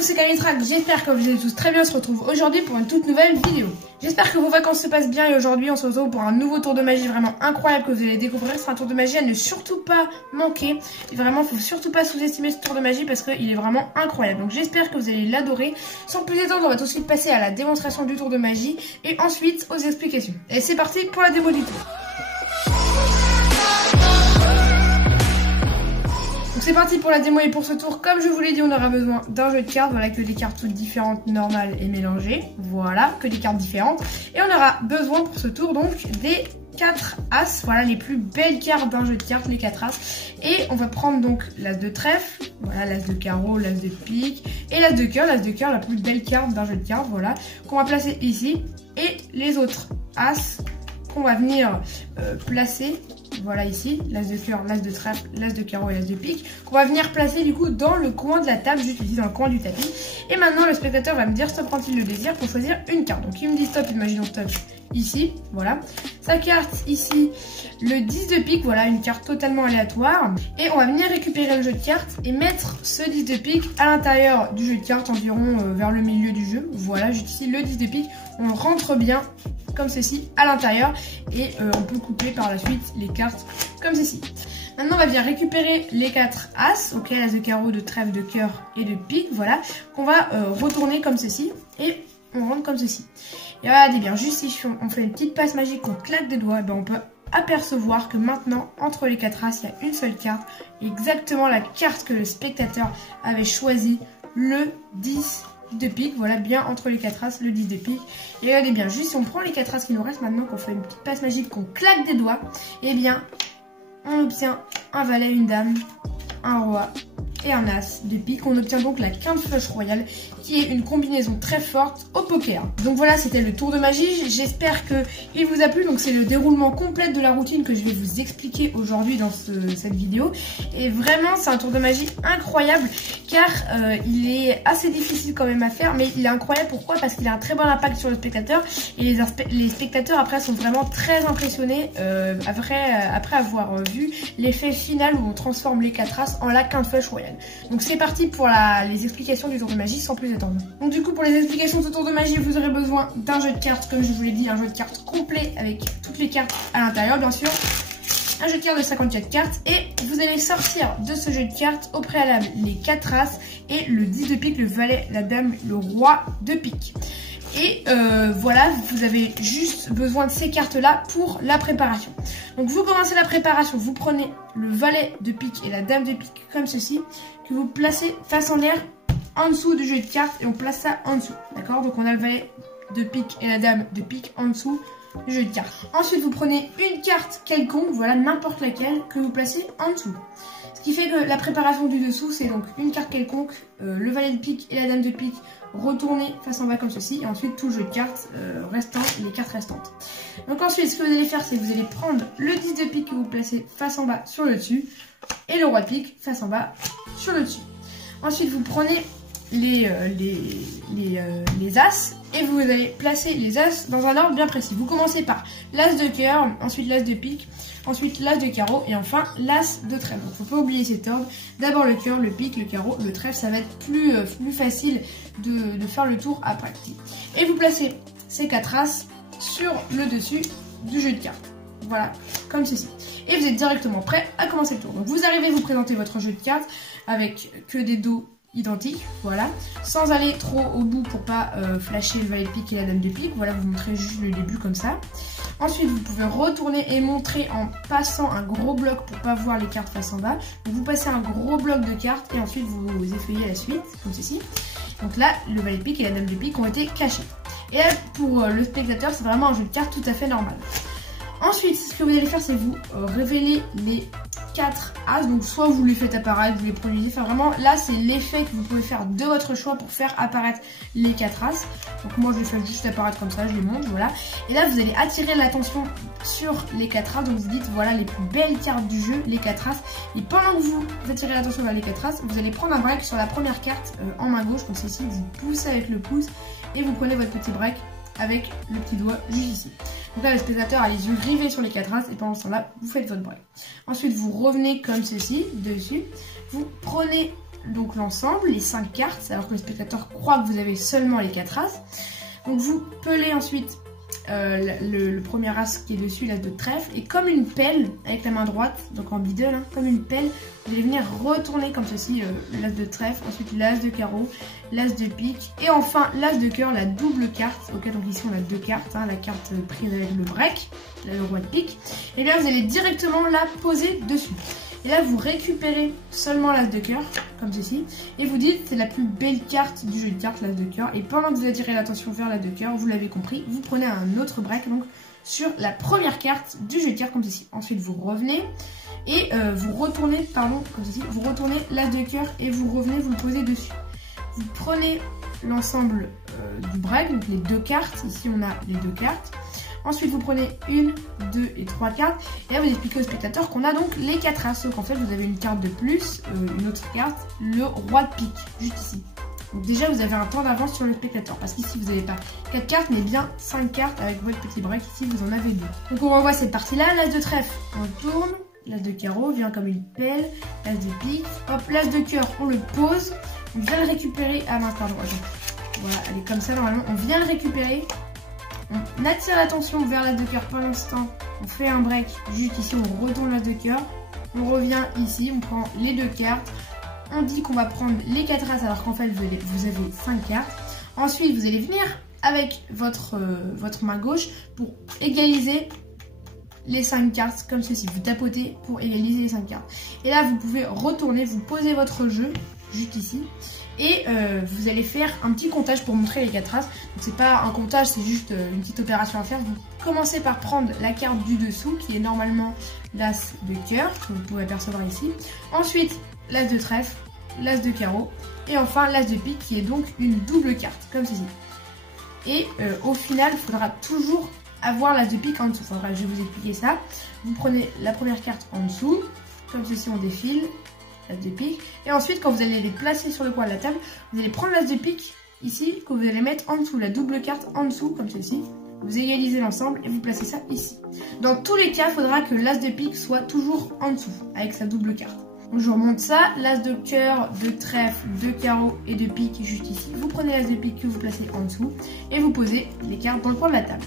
tous, c'est Camille, j'espère que vous allez tous très bien. On se retrouve aujourd'hui pour une toute nouvelle vidéo. J'espère que vos vacances se passent bien et aujourd'hui on se retrouve pour un nouveau tour de magie vraiment incroyable que vous allez découvrir. C'est un tour de magie à ne surtout pas manquer. Et vraiment, faut surtout pas sous-estimer ce tour de magie parce qu'il est vraiment incroyable. Donc j'espère que vous allez l'adorer. Sans plus attendre, on va tout de suite passer à la démonstration du tour de magie et ensuite aux explications. Et c'est parti pour la démo du tour. C'est parti pour la démo et pour ce tour, comme je vous l'ai dit, on aura besoin d'un jeu de cartes, voilà, que des cartes toutes différentes, normales et mélangées, voilà, que des cartes différentes. Et on aura besoin pour ce tour donc des 4 As, voilà les plus belles cartes d'un jeu de cartes, les 4 As. Et on va prendre donc l'As de trèfle, voilà, l'As de carreau, l'As de pique et l'As de cœur, la plus belle carte d'un jeu de cartes, voilà, qu'on va placer ici. Et les autres As qu'on va venir placer, voilà ici, l'As de cœur, l'As de trèfle, l'As de carreau et l'As de pique, qu'on va venir placer du coup dans le coin de la table, juste ici dans le coin du tapis. Et maintenant le spectateur va me dire stop quand il le désire pour choisir une carte. Donc il me dit stop, imaginons stop ici, voilà. Sa carte ici, le 10 de pique, voilà, une carte totalement aléatoire. Et on va venir récupérer le jeu de cartes et mettre ce 10 de pique à l'intérieur du jeu de cartes, environ vers le milieu du jeu. Voilà, juste ici, le 10 de pique, on rentre bien comme ceci à l'intérieur et on peut couper par la suite les cartes comme ceci. Maintenant on va bien récupérer les 4 As, ok, l'As de carreau, de trèfle, de cœur et de pique, voilà, qu'on va retourner comme ceci et on rentre comme ceci. Et regardez bien, juste ici on fait une petite passe magique, on claque des doigts, et ben on peut apercevoir que maintenant entre les 4 As il y a une seule carte, exactement la carte que le spectateur avait choisie, le 10 de pique, voilà, bien entre les 4 As, le 10 de pique. Et regardez bien, juste si on prend les 4 As qui nous restent maintenant, qu'on fait une petite passe magique, qu'on claque des doigts, et bien on obtient un valet, une dame, un roi et un As de pique. On obtient donc la quinte flush royale qui est une combinaison très forte au poker. Donc voilà, c'était le tour de magie. J'espère qu'il vous a plu. Donc c'est le déroulement complet de la routine que je vais vous expliquer aujourd'hui dans cette vidéo. Et vraiment, c'est un tour de magie incroyable car il est assez difficile quand même à faire. Mais il est incroyable, pourquoi? Parce qu'il a un très bon impact sur le spectateur. Et les spectateurs après sont vraiment très impressionnés après avoir vu l'effet final où on transforme les 4 As en la quinte flush royale. Donc c'est parti pour les explications du tour de magie sans plus attendre. Donc du coup pour les explications de ce tour de magie, vous aurez besoin d'un jeu de cartes, comme je vous l'ai dit, un jeu de cartes complet avec toutes les cartes à l'intérieur bien sûr. Un jeu de cartes de 54 cartes et vous allez sortir de ce jeu de cartes au préalable les 4 As et le 10 de pique, le valet, la dame, le roi de pique. Et voilà, vous avez juste besoin de ces cartes-là pour la préparation. Donc vous commencez la préparation, vous prenez le valet de pique et la dame de pique comme ceci, que vous placez face en l'air en dessous du jeu de cartes et on place ça en dessous. D'accord? Donc on a le valet de pique et la dame de pique en dessous du jeu de cartes. Ensuite vous prenez une carte quelconque, voilà, n'importe laquelle, que vous placez en dessous. Ce qui fait que la préparation du dessous, c'est donc une carte quelconque, le valet de pique et la dame de pique retournés face en bas comme ceci, et ensuite tout le jeu de cartes restant, les cartes restantes. Donc ensuite, ce que vous allez faire, c'est que vous allez prendre le 10 de pique que vous placez face en bas sur le dessus, et le roi de pique face en bas sur le dessus. Ensuite, vous prenez les As, et vous allez placer les As dans un ordre bien précis. Vous commencez par l'As de cœur, ensuite l'As de pique, ensuite l'As de carreau et enfin l'As de trèfle. Donc faut pas oublier cet ordre. D'abord le cœur, le pique, le carreau, le trèfle. Ça va être plus facile de faire le tour après. Et vous placez ces 4 As sur le dessus du jeu de cartes. Voilà, comme ceci. Et vous êtes directement prêt à commencer le tour. Donc vous arrivez, vous présentez votre jeu de cartes avec que des dos identiques, voilà, sans aller trop au bout pour pas flasher le valet de pique et la dame de pique. Voilà, vous montrez juste le début comme ça. Ensuite vous pouvez retourner et montrer en passant un gros bloc pour pas voir les cartes face en bas. Donc vous passez un gros bloc de cartes et ensuite vous effeuillez la suite comme ceci. Donc là le valet de pique et la dame de pique ont été cachés. Et là pour le spectateur c'est vraiment un jeu de cartes tout à fait normal. Ensuite, ce que vous allez faire, c'est vous révéler les 4 As. Donc, soit vous les faites apparaître, vous les produisez. Enfin, vraiment, là, c'est l'effet que vous pouvez faire de votre choix pour faire apparaître les 4 As. Donc, moi, je les fais juste apparaître comme ça, je les monte, voilà. Et là, vous allez attirer l'attention sur les 4 As. Donc, vous dites, voilà, les plus belles cartes du jeu, les 4 As. Et pendant que vous attirez l'attention vers les 4 As, vous allez prendre un break sur la première carte en main gauche, comme ceci. Vous poussez avec le pouce et vous prenez votre petit break avec le petit doigt juste ici. Donc là, le spectateur a les yeux rivés sur les 4 As et pendant ce temps-là, vous faites votre break. Ensuite, vous revenez comme ceci, dessus. Vous prenez donc l'ensemble, les 5 cartes, alors que le spectateur croit que vous avez seulement les 4 as. Donc vous pelez ensuite le premier as qui est dessus, l'as de trèfle, et comme une pelle avec la main droite, donc en middle, hein, comme une pelle, vous allez venir retourner comme ceci l'as de trèfle, ensuite l'as de carreau, l'as de pique, et enfin l'as de cœur, la double carte. Ok, donc ici on a 2 cartes, hein, la carte prise avec le break, le roi de pique, et bien vous allez directement la poser dessus. Et là, vous récupérez seulement l'as de cœur, comme ceci, et vous dites c'est la plus belle carte du jeu de cartes, l'as de cœur. Et pendant que vous attirez l'attention vers l'as de cœur, vous l'avez compris, vous prenez un autre break, donc sur la première carte du jeu de cartes, comme ceci. Ensuite, vous revenez et vous retournez, pardon, comme ceci, vous retournez l'as de cœur et vous revenez, vous le posez dessus. Vous prenez l'ensemble du break, donc les 2 cartes. Ici, on a les 2 cartes. Ensuite, vous prenez 1, 2 et 3 cartes. Et là, vous expliquez au spectateur qu'on a donc les 4 as. Sauf qu'en fait, vous avez une carte de plus, une autre carte, le roi de pique, juste ici. Donc déjà, vous avez un temps d'avance sur le spectateur. Parce qu'ici, vous n'avez pas 4 cartes, mais bien 5 cartes avec votre petit break. Ici, vous en avez 2. Donc on revoit cette partie-là. L'as de trèfle, on tourne. L'as de carreau vient comme une pelle. L'as de pique. Hop, l'as de cœur, on le pose. On vient le récupérer. Ah mince, pardon. Voilà, elle est comme ça normalement. On vient le récupérer. On attire l'attention vers l'as de cœur pour l'instant. On fait un break juste ici, on retourne l'as de cœur. On revient ici, on prend les 2 cartes. On dit qu'on va prendre les 4 as alors qu'en fait vous avez 5 cartes. Ensuite, vous allez venir avec votre main gauche pour égaliser les 5 cartes comme ceci. Vous tapotez pour égaliser les 5 cartes. Et là, vous pouvez retourner, vous posez votre jeu juste ici. Et vous allez faire un petit comptage pour montrer les 4 as. Donc c'est pas un comptage, c'est juste une petite opération à faire. Vous commencez par prendre la carte du dessous, qui est normalement l'as de cœur, que vous pouvez apercevoir ici. Ensuite, l'as de trèfle, l'as de carreau. Et enfin, l'as de pique, qui est donc une double carte, comme ceci. Et au final, il faudra toujours avoir l'as de pique en dessous. Enfin bref, je vais vous expliquer ça. Vous prenez la première carte en dessous, comme ceci on défile. L'as de pique, et ensuite quand vous allez les placer sur le coin de la table, vous allez prendre l'as de pique ici, que vous allez mettre en dessous, la double carte en dessous comme ceci, vous égalisez l'ensemble et vous placez ça ici. Dans tous les cas, il faudra que l'as de pique soit toujours en dessous avec sa double carte. Donc je remonte ça, l'as de cœur, de trèfle, de carreau et de pique juste ici. Vous prenez l'as de pique que vous placez en dessous et vous posez les cartes dans le coin de la table.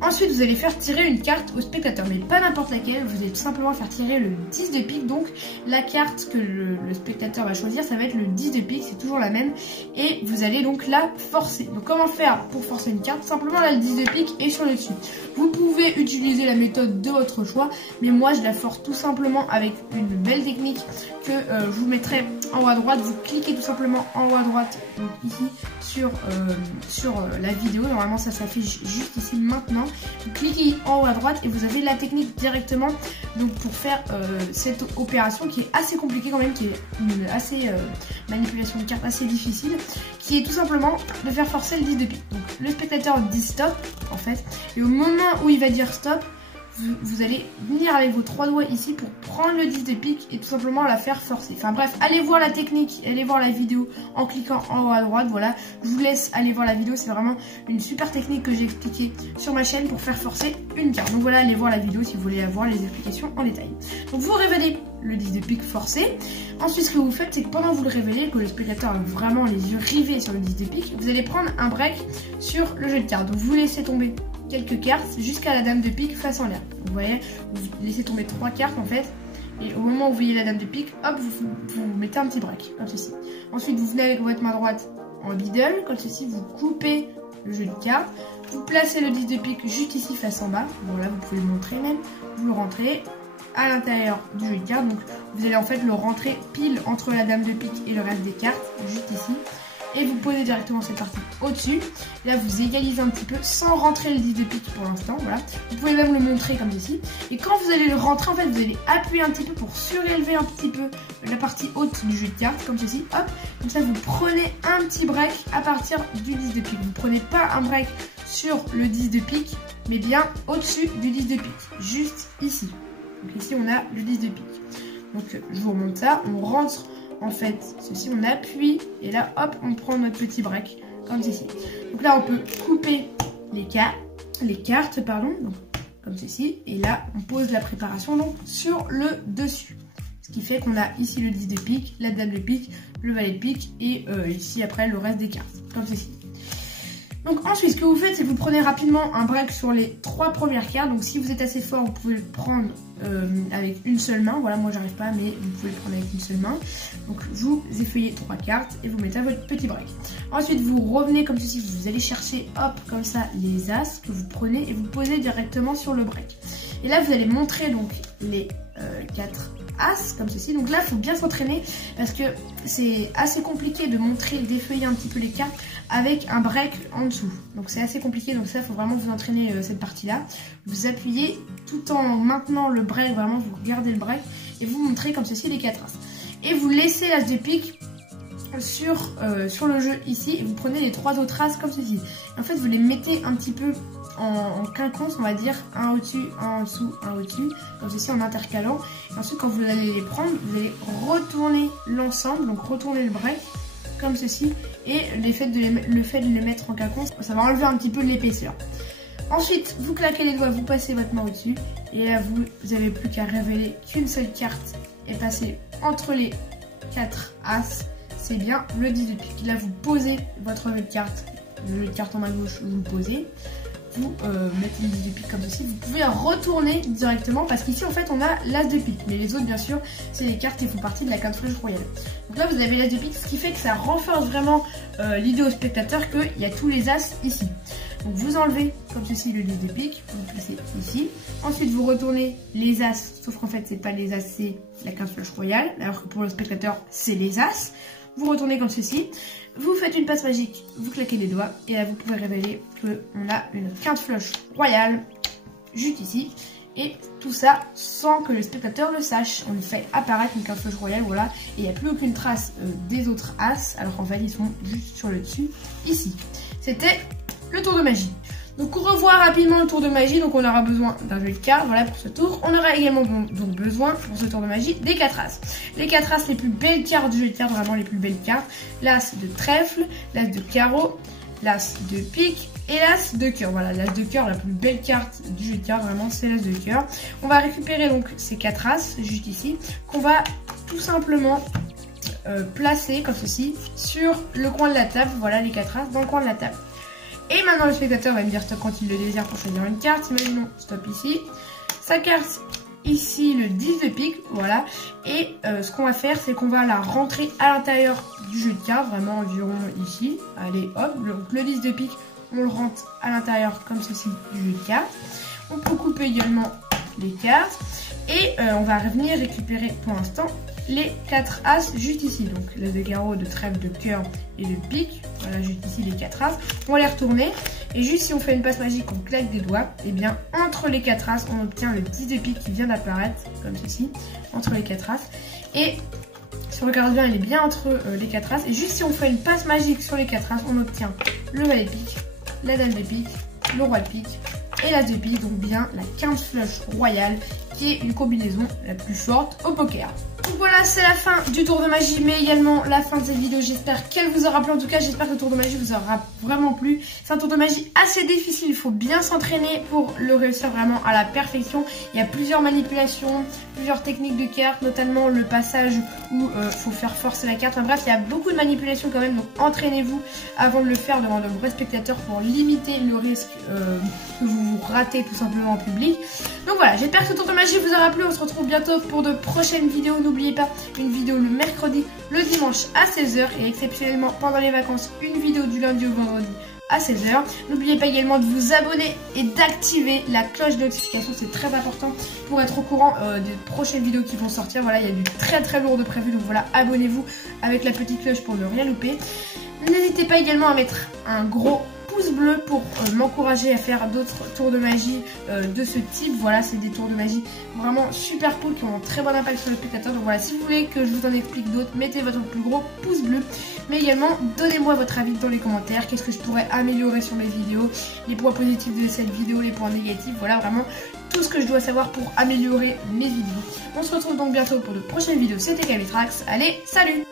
Ensuite, vous allez faire tirer une carte au spectateur, mais pas n'importe laquelle. Vous allez tout simplement faire tirer le 10 de pique. Donc, la carte que le spectateur va choisir, ça va être le 10 de pique. C'est toujours la même. Et vous allez donc la forcer. Donc, comment faire pour forcer une carte? Simplement, là, le 10 de pique est sur le dessus. Vous pouvez utiliser la méthode de votre choix. Mais moi, je la force tout simplement avec une belle technique que je vous mettrai en haut à droite. Vous cliquez tout simplement en haut à droite, donc ici, sur la vidéo. Normalement, ça s'affiche juste ici maintenant. Vous cliquez en haut à droite et vous avez la technique directement donc pour faire cette opération qui est assez compliquée quand même, qui est une manipulation de cartes assez difficile, qui est tout simplement de faire forcer le 10 de pique. Donc le spectateur dit stop en fait, et au moment où il va dire stop, vous allez venir avec vos 3 doigts ici pour prendre le 10 de pique et tout simplement la faire forcer. Enfin bref, allez voir la technique, allez voir la vidéo en cliquant en haut à droite. Voilà, je vous laisse aller voir la vidéo, c'est vraiment une super technique que j'ai expliquée sur ma chaîne pour faire forcer une carte. Donc voilà, allez voir la vidéo si vous voulez avoir les explications en détail. Donc vous révélez le 10 de pique forcé. Ensuite, ce que vous faites, c'est que pendant que vous le révélez, que le spectateur a vraiment les yeux rivés sur le 10 de pique, vous allez prendre un break sur le jeu de cartes. Donc vous laissez tomber quelques cartes jusqu'à la dame de pique face en l'air. Vous voyez, vous laissez tomber 3 cartes en fait, et au moment où vous voyez la dame de pique, hop, vous mettez un petit break, comme ceci. Ensuite, vous venez avec votre main droite en middle, comme ceci, vous coupez le jeu de cartes, vous placez le 10 de pique juste ici face en bas, voilà, vous pouvez le montrer même, vous le rentrez à l'intérieur du jeu de cartes, donc vous allez en fait le rentrer pile entre la dame de pique et le reste des cartes, juste ici. Et vous posez directement cette partie au-dessus. Là, vous égalisez un petit peu sans rentrer le 10 de pique pour l'instant. Voilà. Vous pouvez même le montrer comme ceci. Et quand vous allez le rentrer, en fait, vous allez appuyer un petit peu pour surélever un petit peu la partie haute du jeu de cartes, comme ceci. Hop. Comme ça, vous prenez un petit break à partir du 10 de pique. Vous ne prenez pas un break sur le 10 de pique, mais bien au-dessus du 10 de pique. Juste ici. Donc ici, on a le 10 de pique. Donc, je vous remonte ça. On rentre... En fait, ceci, on appuie et là, hop, on prend notre petit break, comme ceci. Donc là, on peut couper les cartes, donc, comme ceci. Et là, on pose la préparation donc, sur le dessus. Ce qui fait qu'on a ici le 10 de pique, la dame de pique, le valet de pique et ici après le reste des cartes, comme ceci. Donc ensuite, ce que vous faites, c'est que vous prenez rapidement un break sur les 3 premières cartes. Donc si vous êtes assez fort, vous pouvez le prendre avec une seule main. Voilà, moi j'arrive pas, mais vous pouvez le prendre avec une seule main. Donc vous effeuillez 3 cartes et vous mettez à votre petit break. Ensuite, vous revenez comme ceci, vous allez chercher, hop, comme ça, les as que vous prenez et vous posez directement sur le break. Et là, vous allez montrer donc les 4 as comme ceci. Donc là, il faut bien s'entraîner parce que c'est assez compliqué de montrer, d'effeuiller un petit peu les cartes avec un break en dessous. Donc c'est assez compliqué, donc ça, il faut vraiment vous entraîner cette partie-là. Vous appuyez tout en maintenant le break, vraiment, vous regardez le break et vous montrez comme ceci les 4 as. Et vous laissez l'as de pique sur le jeu ici et vous prenez les 3 autres as comme ceci. Et en fait, vous les mettez un petit peu en quinconce, on va dire, un au-dessus, un en dessous, un au-dessus, comme ceci en intercalant. Et ensuite, quand vous allez les prendre, vous allez retourner l'ensemble, donc retourner le break, comme ceci. Et le fait de les mettre en quinconce, ça va enlever un petit peu de l'épaisseur. Ensuite, vous claquez les doigts, vous passez votre main au-dessus. Et là, vous n'avez plus qu'à révéler qu'une seule carte et passer entre les 4 as. C'est bien le 10 de pique. Là, vous posez votre jeu de cartes. Le jeu de cartes en main gauche, vous le posez. Vous mettez le 10 de pique comme ceci. Vous pouvez retourner directement parce qu'ici en fait on a l'as de pique. Mais les autres bien sûr c'est les cartes qui font partie de la carte flèche royale. Donc là vous avez l'as de pique, ce qui fait que ça renforce vraiment l'idée au spectateur qu'il y a tous les as ici. Donc vous enlevez comme ceci le 10 de pique, vous le placez ici. Ensuite vous retournez les as, sauf qu'en fait c'est pas les as, c'est la carte flèche royale. Alors que pour le spectateur c'est les as. Vous retournez comme ceci, vous faites une passe magique, vous claquez les doigts et là vous pouvez révéler qu'on a une quinte flush royale juste ici. Et tout ça sans que le spectateur le sache. On lui fait apparaître une quinte flush royale, voilà. Et il n'y a plus aucune trace des autres as, alors qu'en fait ils sont juste sur le dessus ici. C'était le tour de magie. Donc on revoit rapidement le tour de magie. Donc on aura besoin d'un jeu de cartes, voilà, pour ce tour. On aura également donc besoin pour ce tour de magie des 4 as. Les 4 as les plus belles cartes du jeu de cartes, vraiment les plus belles cartes. L'as de trèfle, l'as de carreau, l'as de pique et l'as de cœur. Voilà, l'as de cœur, la plus belle carte du jeu de cartes, vraiment c'est l'as de cœur. On va récupérer donc ces 4 as juste ici, qu'on va tout simplement placer comme ceci sur le coin de la table. Voilà les 4 as dans le coin de la table. Et maintenant le spectateur va me dire stop quand il le désire pour choisir une carte. Imaginons stop ici. Sa carte ici le 10 de pique, voilà. Et ce qu'on va faire c'est qu'on va la rentrer à l'intérieur du jeu de cartes, vraiment environ ici. Allez hop, donc le 10 de pique on le rentre à l'intérieur comme ceci du jeu de cartes. On peut couper également les cartes. Et on va revenir récupérer pour l'instant les 4 as juste ici. Donc l'as de carreau, de trèfle, de cœur et de pique. Voilà juste ici les 4 as. On va les retourner. Et juste si on fait une passe magique, on claque des doigts. Et bien entre les 4 as, on obtient le 10 de pique qui vient d'apparaître. Comme ceci. Entre les 4 as. Et si on regarde bien, il est bien entre les 4 as. Et juste si on fait une passe magique sur les 4 as, on obtient le valet de pique, la dame de pique, le roi de pique et l'as de pique, donc bien la quinte flush royale qui est une combinaison la plus forte au poker. Donc voilà, c'est la fin du tour de magie, mais également la fin de cette vidéo. J'espère qu'elle vous aura plu. En tout cas, j'espère que le tour de magie vous aura vraiment plu. C'est un tour de magie assez difficile. Il faut bien s'entraîner pour le réussir vraiment à la perfection. Il y a plusieurs manipulations, plusieurs techniques de cartes, notamment le passage où il faut faire forcer la carte. Enfin, bref, il y a beaucoup de manipulations quand même. Donc entraînez-vous avant de le faire devant de vrais spectateurs pour limiter le risque que vous ratez tout simplement en public. Donc voilà, j'espère que ce tour de magie vous aura plu. On se retrouve bientôt pour de prochaines vidéos. N'oubliez pas, une vidéo le mercredi, le dimanche à 16 h et exceptionnellement pendant les vacances, une vidéo du lundi au vendredi à 16 h. N'oubliez pas également de vous abonner et d'activer la cloche de notification, c'est très important pour être au courant des prochaines vidéos qui vont sortir. Voilà, il y a du très lourd de prévu, donc voilà, abonnez-vous avec la petite cloche pour ne rien louper. N'hésitez pas également à mettre un gros pouce bleu pour m'encourager à faire d'autres tours de magie de ce type. Voilà, c'est des tours de magie vraiment super cool qui ont un très bon impact sur le spectateur. Donc voilà, si vous voulez que je vous en explique d'autres, mettez votre plus gros pouce bleu. Mais également, donnez-moi votre avis dans les commentaires. Qu'est-ce que je pourrais améliorer sur mes vidéos, les points positifs de cette vidéo, les points négatifs. Voilà, vraiment tout ce que je dois savoir pour améliorer mes vidéos. On se retrouve donc bientôt pour de prochaines vidéos. C'était Kavitrax. Allez, salut!